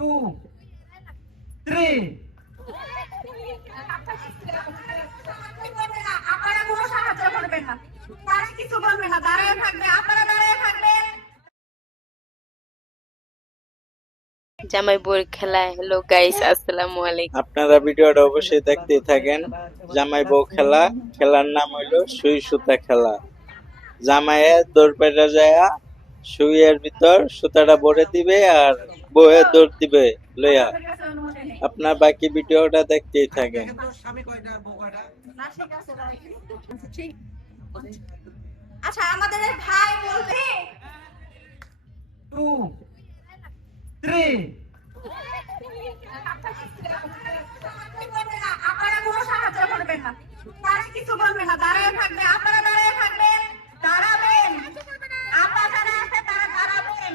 2, 3. আপনারা কোনো সাহায্য করবেন না, তারা কিছু বলবে না, দাঁড়িয়ে থাকবে, আপনারা দাঁড়িয়ে থাকবেন। জামাই বউয়ের খেলা। হ্যালো গাইস, আসসালামু আলাইকুম। আপনারা ভিডিওটা অবশ্যই দেখতে থাকেন। জামাই বউ খেলা, খেলার নাম হইলো সুই সুতা খেলা। জামাইয়ে দৌড় পেটা যায়, সুইয়ের ভিতর সুতাটা ভরে দিবে আর বউয়ে দৌড় দিবে লইয়া। আপনার বাকি ভিডিওটা দেখতেই থাকেন। স্বামী কয়টা বউ কয়টা? না, ঠিক আছে ভাই। ঠিক। আচ্ছা, আমাদের এই ভাই বলবে 2, 3. আপনারা কোনো সাহায্য করবেন না, তারা কিছু বলবে না, দাঁড়িয়ে থাকবে, আপনারা দাঁড়িয়ে থাকবেন, দাঁড়াবেন, আপা যারা আছে তারা দাঁড়াবেন।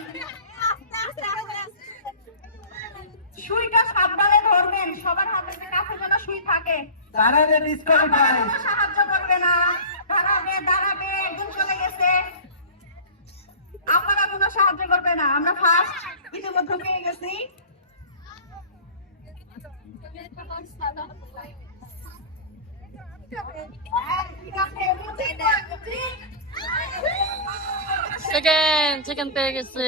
সুইটা সাবধানে ধরবেন, সবার হাতে কাছে যেন সুই থাকে। দাঁড়ালে ডিসকোয়ালিফাই। কোনো সাহায্য করবে না, দাঁড়াবে দাঁড়াবে, একদম চলে গেছে। আপনারা কোনো সাহায্য করবে না, আমরা ফার্স্ট ইতিমধ্যে পেয়ে গেছি। সেকেন্ড পেয়ে গেছে।